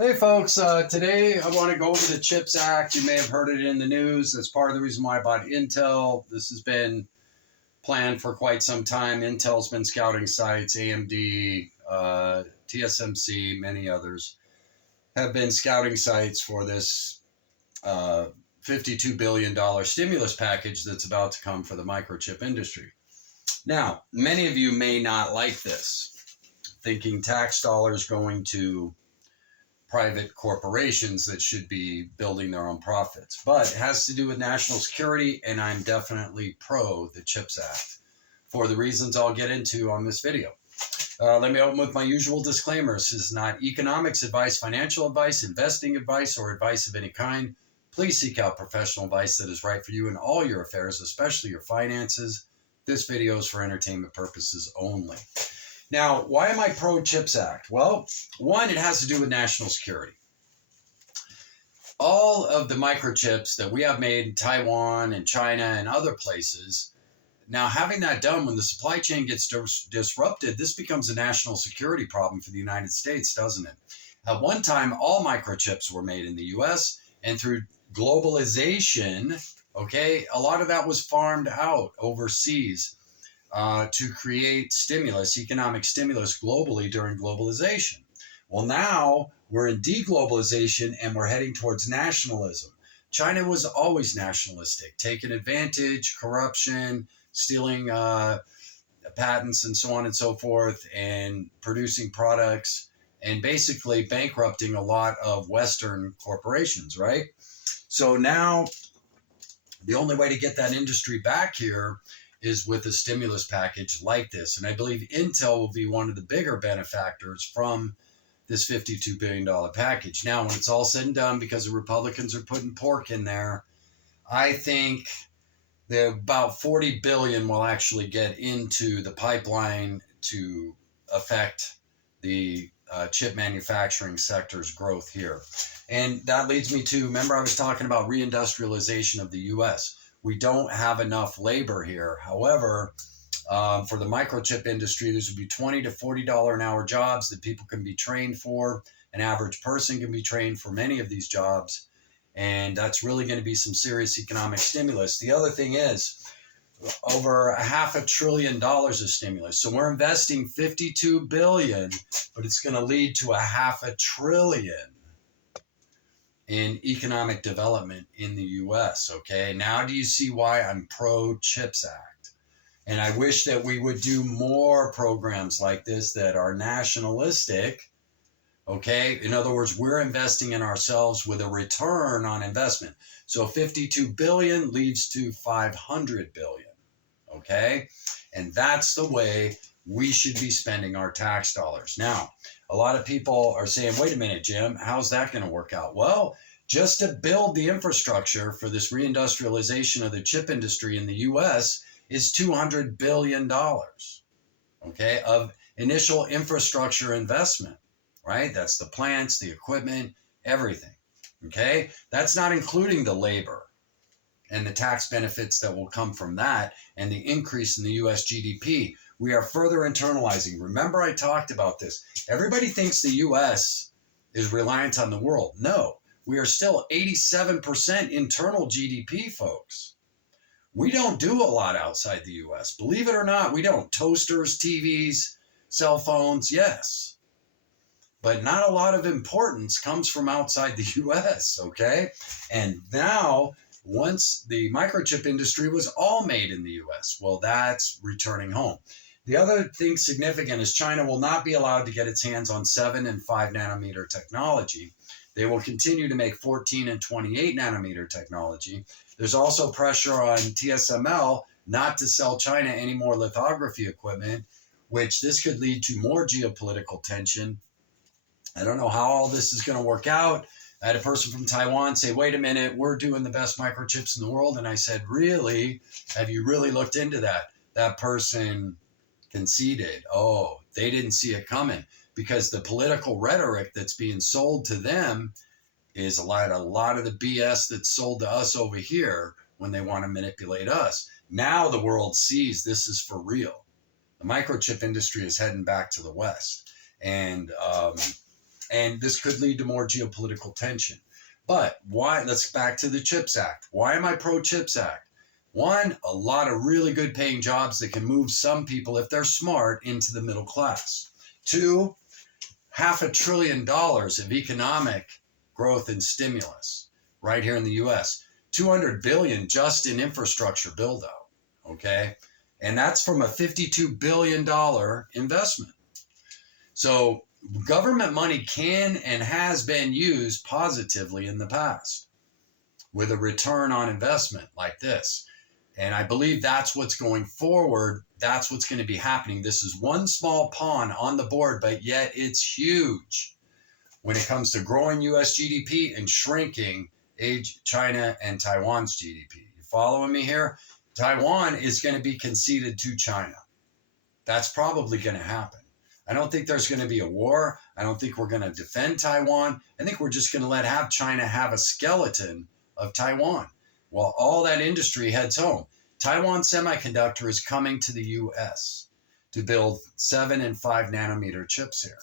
Hey folks, today I want to go over the CHIPS Act. You may have heard it in the news. That's part of the reason why I bought Intel. This has been planned for quite some time. Intel's been scouting sites, AMD, TSMC, many others have been scouting sites for this $52 billion stimulus package that's about to come for the microchip industry. Now, many of you may not like this, thinking tax dollars going to private corporations that should be building their own profits. But it has to do with national security, and I'm definitely pro the CHIPS Act for the reasons I'll get into on this video. Let me open with my usual disclaimers. This is not economics advice, financial advice, investing advice, or advice of any kind. Please seek out professional advice that is right for you in all your affairs, especially your finances. This video is for entertainment purposes only. Now, why am I pro CHIPS Act? Well, one, it has to do with national security. All of the microchips that we have made in Taiwan and China and other places, now having that done, when the supply chain gets disrupted, this becomes a national security problem for the United States, doesn't it? At one time, all microchips were made in the US, and through globalization, okay, a lot of that was farmed out overseas. To create stimulus, economic stimulus globally during globalization. Well, now we're in deglobalization and we're heading towards nationalism. China was always nationalistic, taking advantage, corruption, stealing patents and so on and so forth, and producing products and basically bankrupting a lot of Western corporations, right? So now the only way to get that industry back here is with a stimulus package like this. And I believe Intel will be one of the bigger benefactors from this $52 billion package. Now, when it's all said and done, because the Republicans are putting pork in there, I think that about $40 billion will actually get into the pipeline to affect the chip manufacturing sector's growth here. And that leads me to, remember I was talking about reindustrialization of the U.S. We don't have enough labor here. However, for the microchip industry, this would be $20 to $40 an hour jobs that people can be trained for. An average person can be trained for many of these jobs. And that's really going to be some serious economic stimulus. The other thing is over $500 billion of stimulus. So we're investing $52 billion, but it's going to lead to $500 billion in economic development in the U.S., okay? Now do you see why I'm pro-CHIPS Act? And I wish that we would do more programs like this that are nationalistic, okay? In other words, we're investing in ourselves with a return on investment. So 52 billion leads to 500 billion, okay? And that's the way we should be spending our tax dollars. Now, a lot of people are saying, wait a minute, Jim, how's that going to work out? Well, just to build the infrastructure for this reindustrialization of the chip industry in the U.S. is $200 billion, okay, of initial infrastructure investment, right? That's the plants, the equipment, everything, okay? That's not including the labor and the tax benefits that will come from that and the increase in the U.S. GDP. We are further internalizing. Remember, I talked about this. Everybody thinks the U.S. is reliant on the world. No, we are still 87% internal GDP, folks. We don't do a lot outside the U.S. Believe it or not, we don't. Toasters, TVs, cell phones, yes. But not a lot of importance comes from outside the U.S., okay? And now, once the microchip industry was all made in the U.S., well, that's returning home. The other thing significant is China will not be allowed to get its hands on 7 and 5 nanometer technology. They will continue to make 14 and 28 nanometer technology. There's also pressure on TSML not to sell China any more lithography equipment, which this could lead to more geopolitical tension. I don't know how all this is going to work out. I had a person from Taiwan say, wait a minute, we're doing the best microchips in the world. And I said, really? Have you really looked into that? That person conceded. Oh, they didn't see it coming, because the political rhetoric that's being sold to them is a lot of the BS that's sold to us over here when they want to manipulate us. Now the world sees this is for real. The microchip industry is heading back to the West. And And this could lead to more geopolitical tension. But why? Let's back to the CHIPS Act. Why am I pro CHIPS Act? One, a lot of really good paying jobs that can move some people, if they're smart, into the middle class. Two, $500 billion of economic growth and stimulus right here in the US. 200 billion just in infrastructure build out. Okay. And that's from a $52 billion investment. So government money can and has been used positively in the past with a return on investment like this. And I believe that's what's going forward. That's what's going to be happening. This is one small pawn on the board, but yet it's huge when it comes to growing US GDP and shrinking China and Taiwan's GDP. You following me here? Taiwan is going to be conceded to China. That's probably going to happen. I don't think there's going to be a war. I don't think we're going to defend Taiwan. I think we're just going to have China have a skeleton of Taiwan while all that industry heads home. Taiwan Semiconductor is coming to the US to build 7 and 5 nanometer chips here.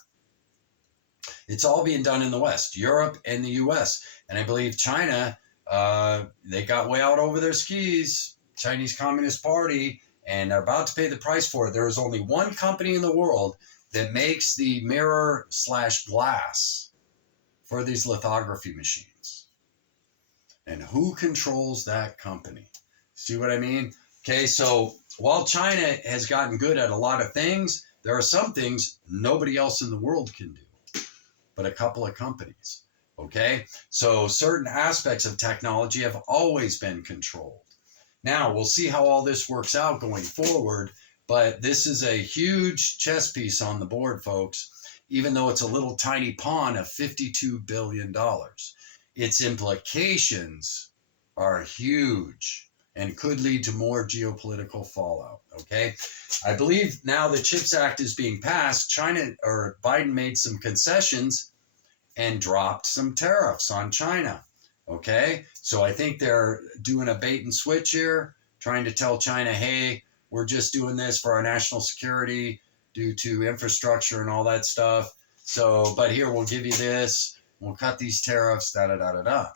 It's all being done in the West, Europe and the US. And I believe China, they got way out over their skis, Chinese Communist Party, and they're about to pay the price for it. There is only one company in the world that makes the mirror/glass for these lithography machines. And who controls that company? See what I mean? Okay, so while China has gotten good at a lot of things, there are some things nobody else in the world can do, but a couple of companies. Okay, so certain aspects of technology have always been controlled. Now, we'll see how all this works out going forward, but this is a huge chess piece on the board, folks, even though it's a little tiny pawn of $52 billion. Its implications are huge and could lead to more geopolitical fallout, okay? I believe now the CHIPS Act is being passed, Biden made some concessions and dropped some tariffs on China, okay? So I think they're doing a bait and switch here, trying to tell China, hey, we're just doing this for our national security due to infrastructure and all that stuff. So, but here, we'll give you this, we'll cut these tariffs, da-da-da-da-da.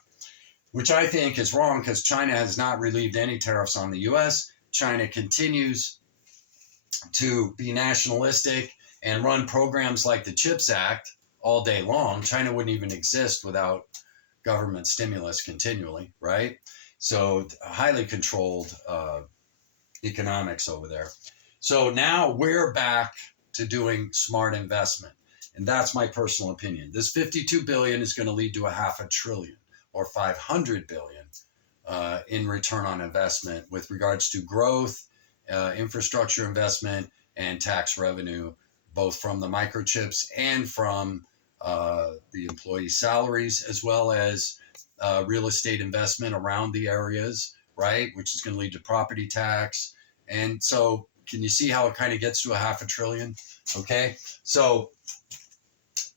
Which I think is wrong because China has not relieved any tariffs on the US. China continues to be nationalistic and run programs like the CHIPS Act all day long. China wouldn't even exist without government stimulus continually, right? So highly controlled economics over there. So now we're back to doing smart investment. And that's my personal opinion. This 52 billion is going to lead to $500 billion or 500 billion in return on investment with regards to growth, infrastructure investment, and tax revenue, both from the microchips and from the employee salaries, as well as real estate investment around the areas, right? Which is going to lead to property tax. And so can you see how it kind of gets to $500 billion? Okay. So,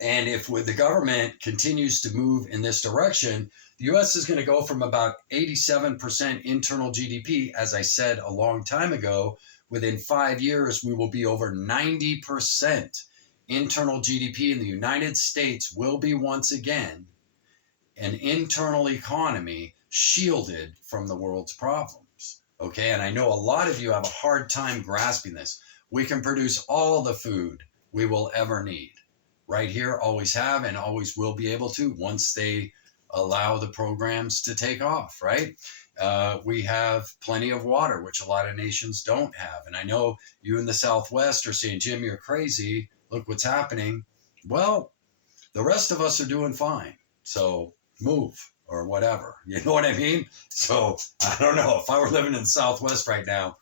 and if the government continues to move in this direction, the U.S. is going to go from about 87% internal GDP, as I said a long time ago. Within 5 years, we will be over 90% internal GDP in the United States will be once again an internal economy shielded from the world's problems. Okay, and I know a lot of you have a hard time grasping this. We can produce all the food we will ever need right here, always have, and always will be able to once they allow the programs to take off, right? We have plenty of water, which a lot of nations don't have. And I know you in the Southwest are saying, Jim, you're crazy. Look what's happening. Well, the rest of us are doing fine. So move or whatever. You know what I mean? So I don't know. If I were living in the Southwest right now,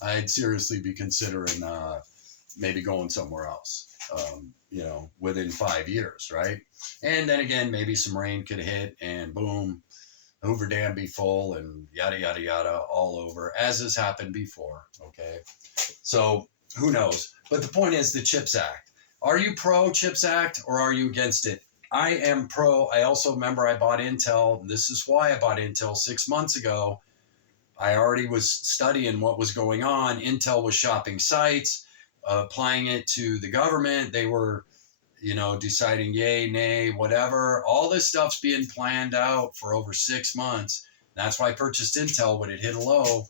I'd seriously be considering maybe going somewhere else. Within 5 years, right? And then again, maybe some rain could hit and boom, Hoover Dam be full and yada, yada, yada all over, as has happened before, okay? So who knows? But the point is the CHIPS Act. Are you pro CHIPS Act or are you against it? I am pro. I also remember I bought Intel. This is why I bought Intel 6 months ago. I already was studying what was going on. Intel was shopping sites, applying it to the government. They were deciding yay, nay, whatever. All this stuff's being planned out for over 6 months. That's why I purchased Intel when it hit a low.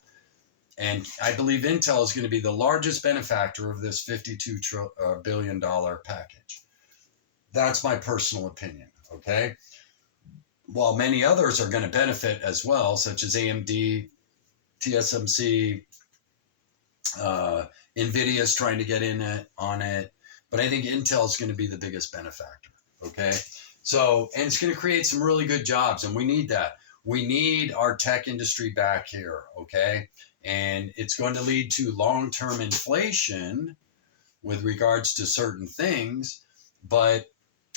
And I believe Intel is going to be the largest benefactor of this $52 billion package. That's my personal opinion, okay? While many others are going to benefit as well, such as AMD, TSMC, NVIDIA is trying to get on it. But I think Intel is going to be the biggest benefactor, okay? So, and it's going to create some really good jobs, and we need that. We need our tech industry back here, okay? And it's going to lead to long-term inflation with regards to certain things, but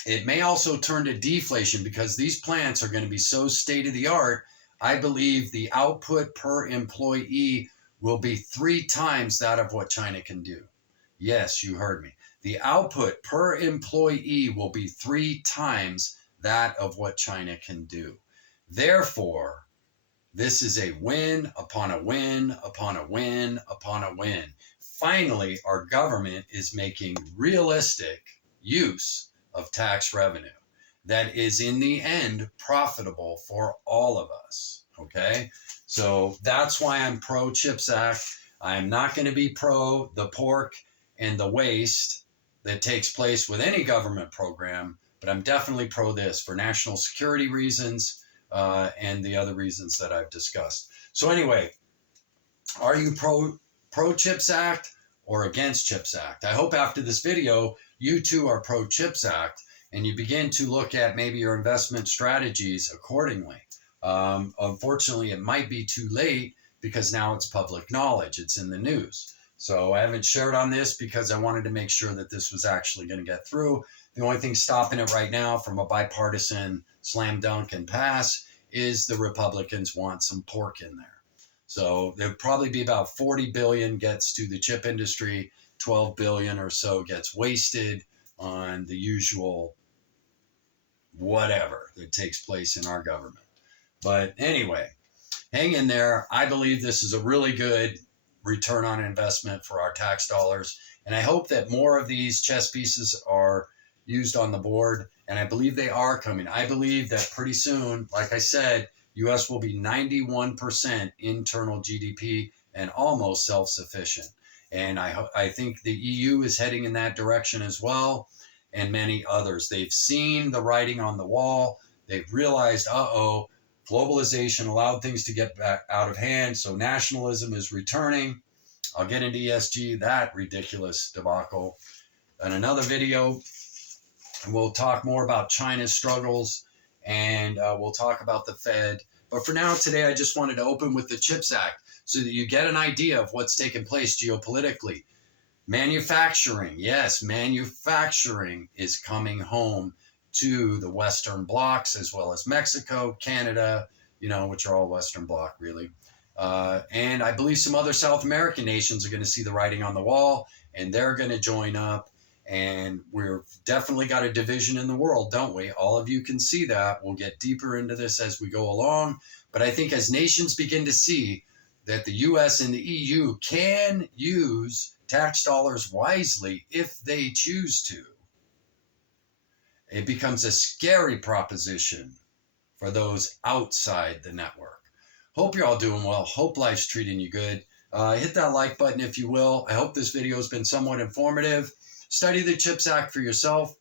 it may also turn to deflation because these plants are going to be so state-of-the-art. I believe the output per employee will be 3 times that of what China can do. Yes, you heard me. The output per employee will be 3 times that of what China can do. Therefore, this is a win upon a win upon a win upon a win. Finally, our government is making realistic use of tax revenue that is in the end profitable for all of us. Okay, so that's why I'm pro CHIPS Act. I'm not going to be pro the pork and the waste that takes place with any government program, but I'm definitely pro this for national security reasons and the other reasons that I've discussed. So anyway, are you pro CHIPS Act or against CHIPS Act? I hope after this video, you too are pro CHIPS Act and you begin to look at maybe your investment strategies accordingly. Unfortunately, it might be too late because now it's public knowledge. It's in the news. So I haven't shared on this because I wanted to make sure that this was actually going to get through. The only thing stopping it right now from a bipartisan slam dunk and pass is the Republicans want some pork in there. So there'll probably be about 40 billion gets to the chip industry, 12 billion or so gets wasted on the usual whatever that takes place in our government. But anyway, hang in there. I believe this is a really good return on investment for our tax dollars. And I hope that more of these chess pieces are used on the board. And I believe they are coming. I believe that pretty soon, like I said, US will be 91% internal GDP and almost self-sufficient. And I think the EU is heading in that direction as well, and many others. They've seen the writing on the wall. They've realized, globalization allowed things to get back out of hand, so nationalism is returning. I'll get into ESG, that ridiculous debacle, in another video. And we'll talk more about China's struggles, and we'll talk about the Fed. But for now, today, I just wanted to open with the CHIPS Act so that you get an idea of what's taking place geopolitically. Manufacturing, yes, manufacturing is coming home to the Western blocs, as well as Mexico, Canada, which are all Western bloc, really. And I believe some other South American nations are going to see the writing on the wall, and they're going to join up. And we've definitely got a division in the world, don't we? All of you can see that. We'll get deeper into this as we go along. But I think as nations begin to see that the US and the EU can use tax dollars wisely if they choose to, it becomes a scary proposition for those outside the network. Hope you're all doing well. Hope life's treating you good. Hit that like button if you will. I hope this video has been somewhat informative. Study the CHIPS Act for yourself.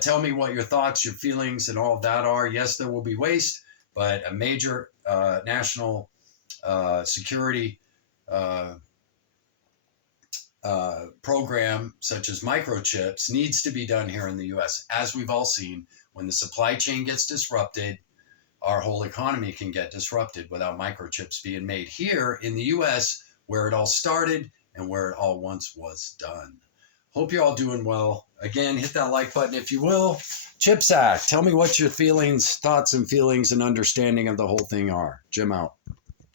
Tell me what your thoughts, your feelings, and all of that are. Yes, there will be waste, but a major national security program such as microchips needs to be done here in the US. As we've all seen, when the supply chain gets disrupted, our whole economy can get disrupted without microchips being made here in the US, where it all started and where it all once was done. Hope you're all doing well. Again, hit that like button if you will. CHIPS Act. Tell me what your thoughts and feelings and understanding of the whole thing are. Jim out.